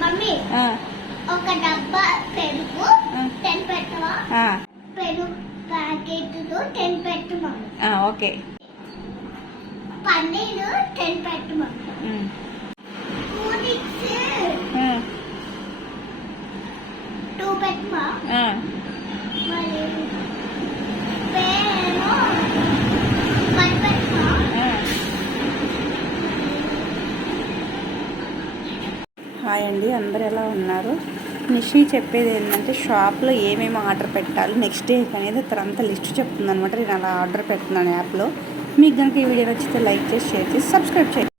Mummy ఒక డబ్బా పెరుగు 10 పెట్టవా? పెరుగు ప్యాకెట్ 10 పెట్టు మమ్మీ. ఓకే. పన్నీరు 10 పెట్టు మమ్మీ. కూలిక్స్ 2 పెట్టమా? మరి పేరు 1 పెట్టమా? హాయ్ అండి, అందరు ఎలా ఉన్నారు? నిషి చెప్పేది ఏంటంటే షాప్లో ఏమేమి ఆర్డర్ పెట్టాలి నెక్స్ట్ డే అనేది తనంతా లిస్ట్ చెప్తుంది అనమాట. నేను అలా ఆర్డర్ పెడుతున్నాను యాప్లో. మీకు కనుక ఈ వీడియో నచ్చితే లైక్ చేసి షేర్ చేసి సబ్స్క్రైబ్ చేయండి.